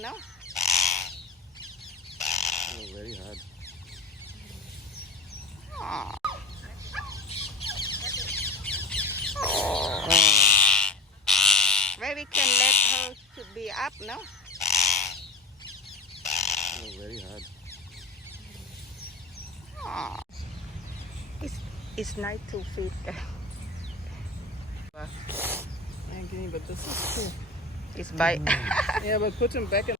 no? Oh, very hard. Aw. Oh, Maybe can let her to be up, no? oh, very hard. Aw. It's nice to feed. Anthony, but this is cool. It's bite. Yeah, but put him back in.